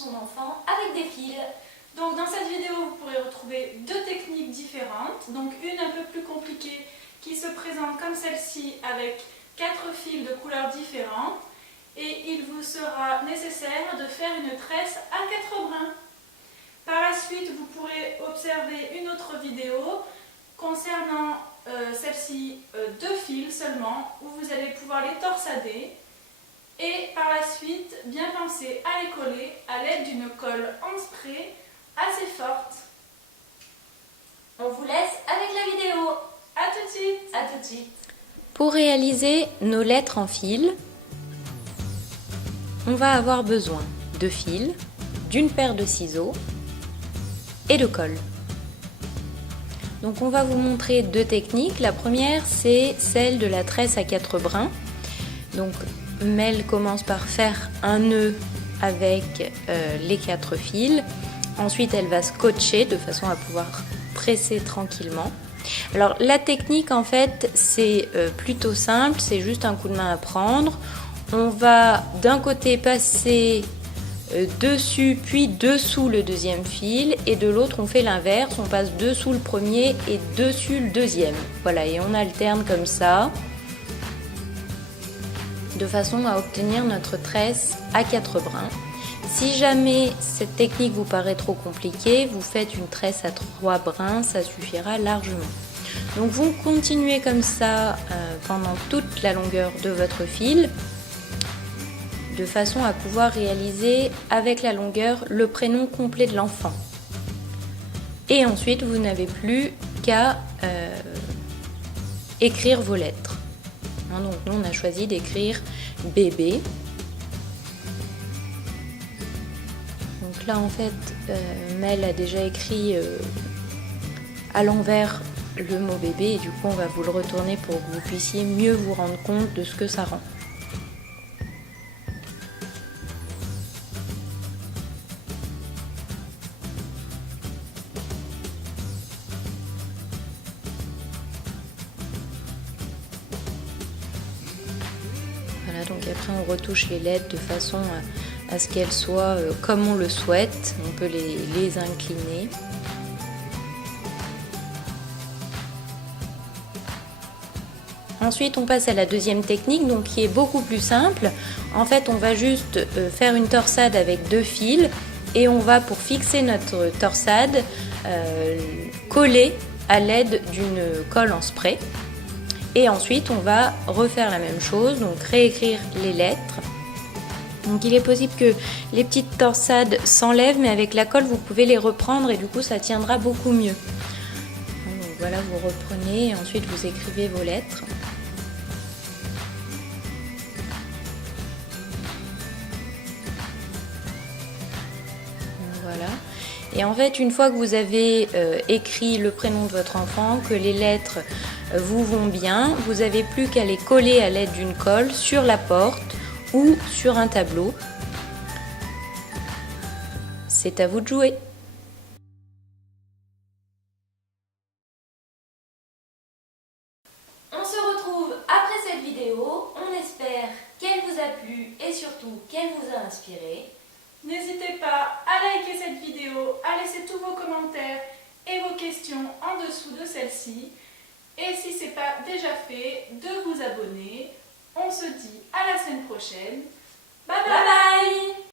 son enfant avec des fils. Donc dans cette vidéo, vous pourrez retrouver deux techniques différentes. Donc une un peu plus compliquée qui se présente comme celle-ci avec 4 fils de couleurs différentes. Et il vous sera nécessaire de faire une tresse à 4 brins. Par la suite, vous pourrez observer une autre vidéo concernant celle-ci 2 fils seulement, où vous allez pouvoir les torsader. Et par la suite, bien penser à les coller à l'aide d'une colle en spray assez forte. On vous laisse avec la vidéo. A tout de suite. À tout de suite. Pour réaliser nos lettres en fil, on va avoir besoin de fil, d'une paire de ciseaux et de colle. Donc on va vous montrer deux techniques. La première, c'est celle de la tresse à 4 brins. Donc Mel commence par faire un nœud avec les 4 fils. Ensuite, elle va scotcher de façon à pouvoir tresser tranquillement. Alors la technique en fait c'est plutôt simple, c'est juste un coup de main à prendre. On va d'un côté passer dessus puis dessous le deuxième fil et de l'autre on fait l'inverse, on passe dessous le premier et dessus le deuxième. Voilà, et on alterne comme ça de façon à obtenir notre tresse à 4 brins. Si jamais cette technique vous paraît trop compliquée, vous faites une tresse à 3 brins, ça suffira largement. Donc vous continuez comme ça pendant toute la longueur de votre fil, de façon à pouvoir réaliser avec la longueur le prénom complet de l'enfant. Et ensuite, vous n'avez plus qu'à écrire vos lettres. Donc nous, on a choisi d'écrire bébé. Donc là, en fait, Mel a déjà écrit à l'envers le mot bébé et du coup, on va vous le retourner pour que vous puissiez mieux vous rendre compte de ce que ça rend. Voilà, donc après on retouche les lettres de façon à ce qu'elles soient comme on le souhaite. On peut les incliner. Ensuite on passe à la deuxième technique, donc qui est beaucoup plus simple. En fait on va juste faire une torsade avec 2 fils et on va, pour fixer notre torsade, coller à l'aide d'une colle en spray. Et ensuite, on va refaire la même chose, donc réécrire les lettres. Donc il est possible que les petites torsades s'enlèvent, mais avec la colle, vous pouvez les reprendre et du coup, ça tiendra beaucoup mieux. Donc voilà, vous reprenez et ensuite vous écrivez vos lettres. Voilà. Et en fait, une fois que vous avez écrit le prénom de votre enfant, que les lettres vous vont bien, vous n'avez plus qu'à les coller à l'aide d'une colle sur la porte ou sur un tableau. C'est à vous de jouer. On se retrouve après cette vidéo. On espère qu'elle vous a plu et surtout qu'elle vous a inspiré. N'hésitez pas à liker cette vidéo, à laisser tous vos commentaires et vos questions en dessous de celle-ci. Et si ce n'est pas déjà fait, de vous abonner. On se dit à la semaine prochaine. Bye bye, Bye bye.